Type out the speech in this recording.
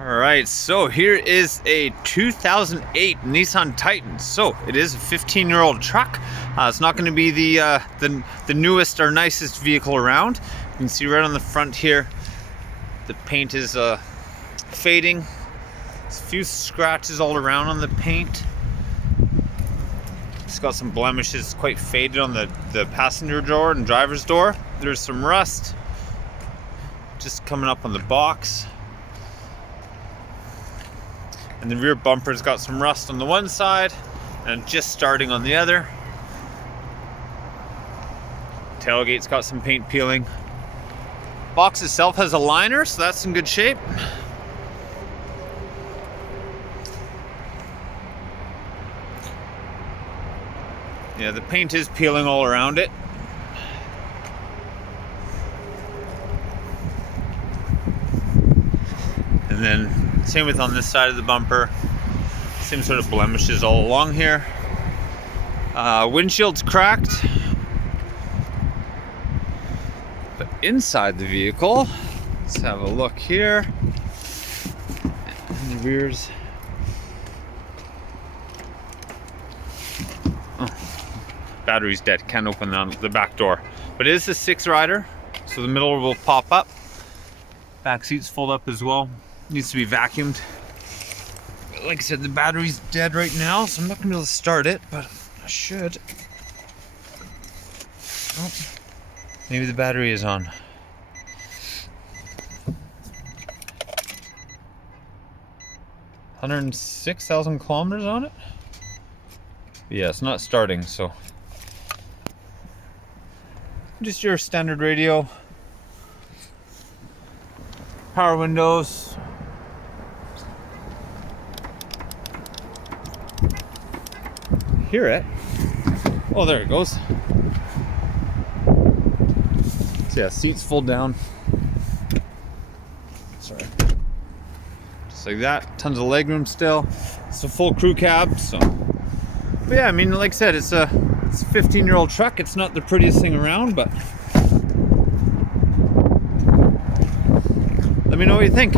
Alright, so here is a 2008 Nissan Titan. So it is a 15-year-old truck. It's not going to be the newest or nicest vehicle around. You can see right on the front here, the paint is fading. There's a few scratches all around on the paint. It's got some blemishes, quite faded on the passenger door and driver's door. There's some rust just coming up on the box. And the rear bumper's got some rust on the one side and just starting on the other. Tailgate's got some paint peeling. Box itself has a liner, so that's in good shape. Yeah, the paint is peeling all around it. And then same with on this side of the bumper. Same sort of blemishes all along here. Windshield's cracked. But inside the vehicle, let's have a look here. And the rear's. Oh, battery's dead. Can't open the back door. But it is a 6-rider, so the middle will pop up. Back seats fold up as well. Needs to be vacuumed. Like I said, the battery's dead right now, so I'm not gonna be able to start it, but I should. Oh, maybe the battery is on. $106,000 kilometers on it? Yeah, it's not starting, so. Just your standard radio. Power windows. Hear it. Oh, there it goes. So yeah, seats fold down. Sorry. Just like that. Tons of legroom still. It's a full crew cab, so. But yeah, I mean, like I said, it's a 15-year-old truck. It's not the prettiest thing around, but let me know what you think.